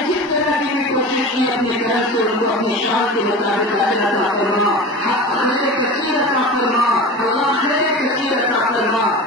जिस तरह की भी कोशिश की अपने घर से उनको अपनी शान के मुताबिक अता फरमा,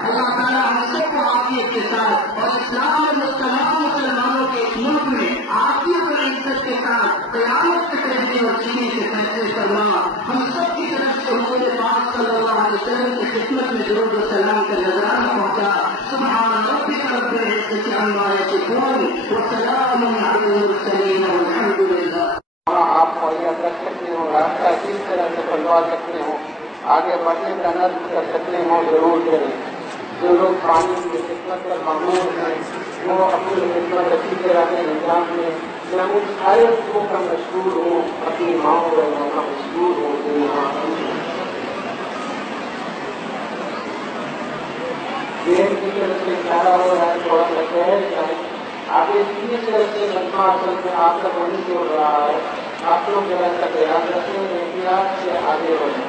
अल्लाह ताला हम सबको आफियत के साथ और इस्लाम और तमाम मुसलमानों के इस मुल्क में आफियत और इज्जत के साथ क़यामत के फैसले और जीने के फैसले फरमा। हम सब की तरफ से हुजूर पाक सल्लल्लाहु अलैहि वसल्लम की खिदमत में दुरूद और सलाम का नजराना पहुंचा। सुब्हान रब्बिका रब्बिल इज्जति अम्मा यसिफून व सलामुन अलल मुरसलीन वल्हम्दुलिल्लाह। आप फौलियत रख सकते हो, रास्ता किस तरह से बनवा सकते हो, आगे बढ़ने का नज़्म कर सकते हो, जरूर करें। जो लोग पानी की खिदमत पर मामूर हैं वो अपनी खिदमत अच्छी तरह के निजाम में मैं उन सारे लोगों का मशहूर हूँ, अपनी माओ बहनों का मशहूर हूँ। देर की तरफ से इशारा हो रहा है, थोड़ा सा ठहर जाए। आगे सीधे तरफ से मजमा असल में आपका वही हो रहा है। आप लोग जरा तक याद रखें, एहतियात से आगे बढ़ें।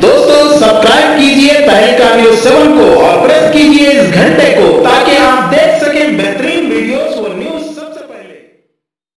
दोस्तों सब्सक्राइब कीजिए तहरीका न्यूज़ 7 को और प्रेस कीजिए इस घंटे को।